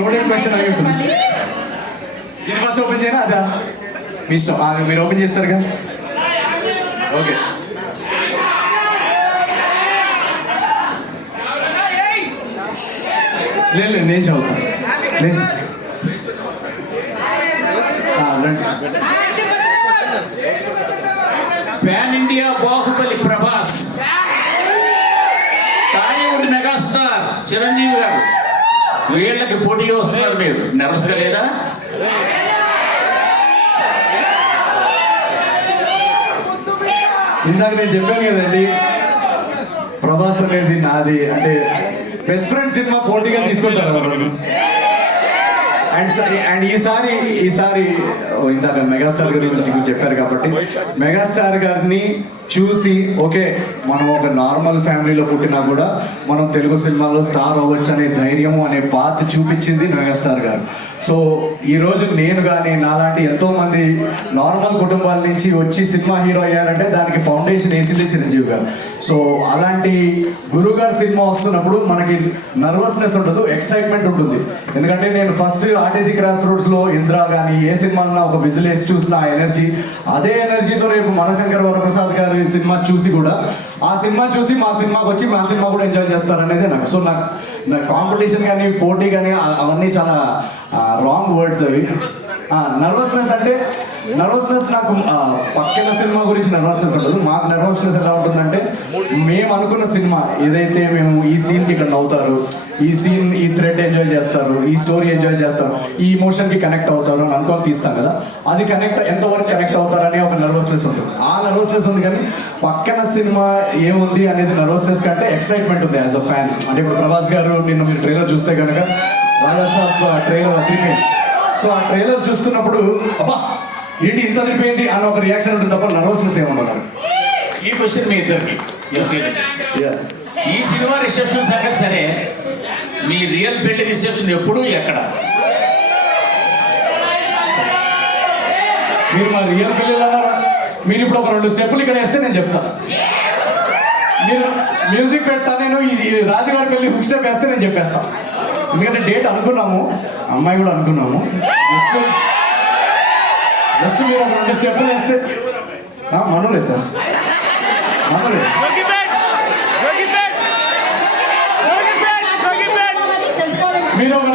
Loaded question అయి ఉంటుంది. ఇది ఫస్ట్ ఓపెన్ చేయనా అదా మీ ఇష్టం, మీరు ఓపెన్ చేస్తారుగా. ఓకే, లేదు నేను చదువుతాను. నేను pan India Baahubali Prabhas, Tollywood megastar Chiranjeevi గారు వీళ్ళకి పోటీగా వస్తున్నారు. మీరు నర్వస్గా లేదా? ఇందాక నేను చెప్పాను కదండి, ప్రభాస్ అనేది నాది అంటే బెస్ట్ ఫ్రెండ్ సినిమా పోటీగా తీసుకుంటారు. అండ్ ఈసారి ఇందాక మెగాస్టార్ గారి గురించి చెప్పారు కాబట్టి మెగాస్టార్ గారిని చూసి ఓకే మనం ఒక నార్మల్ ఫ్యామిలీలో పుట్టినా కూడా మనం తెలుగు సినిమాలో స్టార్ అవ్వచ్చు అనే ధైర్యము అనే పాత్ చూపించింది మెగాస్టార్ గారు. సో ఈరోజు నేను కానీ నాలాంటి ఎంతోమంది నార్మల్ కుటుంబాల నుంచి వచ్చి సినిమా హీరో అయ్యారంటే దానికి ఫౌండేషన్ వేసింది చిరంజీవి గారు. సో అలాంటి గురువు గారి సినిమా వస్తున్నప్పుడు మనకి నర్వస్నెస్ ఉండదు, ఎక్సైట్మెంట్ ఉంటుంది. ఎందుకంటే నేను ఫస్ట్ ఆర్టీసీ క్రాస్ రోడ్స్లో ఇంద్రా కానీ ఏ సినిమాలో ఒక విజిల్ వేసి చూసిన ఆ ఎనర్జీ, అదే ఎనర్జీతో రేపు మనశంకర్ వరప్రసాద్ గారి సినిమా చూసి కూడా ఆ సినిమా చూసి మా సినిమాకి వచ్చి మా సినిమా కూడా ఎంజాయ్ చేస్తారనేది నాకు. సో నాకు కాంపిటీషన్ కానీ పోటీ కానీ అవన్నీ చాలా రాంగ్ వర్డ్స్ అవి. నర్వస్నెస్ నాకు పక్కన సినిమా గురించి నర్వస్నెస్ ఉండదు. మాకు నర్వస్నెస్ ఎలా ఉంటుందంటే మేము అనుకున్న సినిమా ఏదైతే మేము ఈ సీన్కి ఇక్కడ నవ్వుతారు, ఈ సీన్ ఈ థ్రెడ్ ఎంజాయ్ చేస్తారు, ఈ స్టోరీ ఎంజాయ్ చేస్తారు, ఈ ఇమోషన్కి కనెక్ట్ అవుతారు అని అనుకొని తీస్తాం కదా, అది ఎంతవరకు కనెక్ట్ అవుతారనే ఒక నర్వస్నెస్ ఉంటుంది. ఆ నర్వస్నెస్ ఉంది, కానీ పక్కన సినిమా ఏముంది అనేది నర్వస్నెస్ కంటే ఎక్సైట్మెంట్ ఉంది యాజ్ అ ఫ్యాన్. అంటే ఇప్పుడు ప్రభాస్ గారు నిన్న మీరు ట్రైలర్ చూస్తే కనుక రాజాసాబ్ ట్రైలర్ అదిరిపోయింది. సో ఆ ట్రైలర్ చూస్తున్నప్పుడు అబ్బా ఏంటి ఇంత అదిరిపోయింది అన్న ఒక రియాక్షన్ ఉంటుంది తప్ప నర్వస్నెస్ ఏమన్నారు. ఈ క్వశ్చన్ మీ ఇద్దరికి, ఈ సినిమా రిసెప్షన్ సంగతి సరే, మీ రియల్ పెళ్లి రిసెప్షన్ ఎప్పుడు ఎక్కడ? మీరు మా రియల్ పెళ్ళిళ్ళు అన్నారా? మీరు ఇప్పుడు ఒక 2 స్టెప్పులు ఇక్కడ వేస్తే నేను చెప్తాను. మీరు మ్యూజిక్ పెడతా, నేను ఈ రాజుగారి పెళ్లి హుక్ స్టెప్ వేస్తే నేను చెప్పేస్తాను. ఎందుకంటే డేట్ అనుకున్నాము, అమ్మాయి కూడా అనుకున్నాము. జస్ట్ మీరు ఒక 2 స్టెప్పులు వేస్తే మనోరే సార్, మనోరే. మీరు ఒక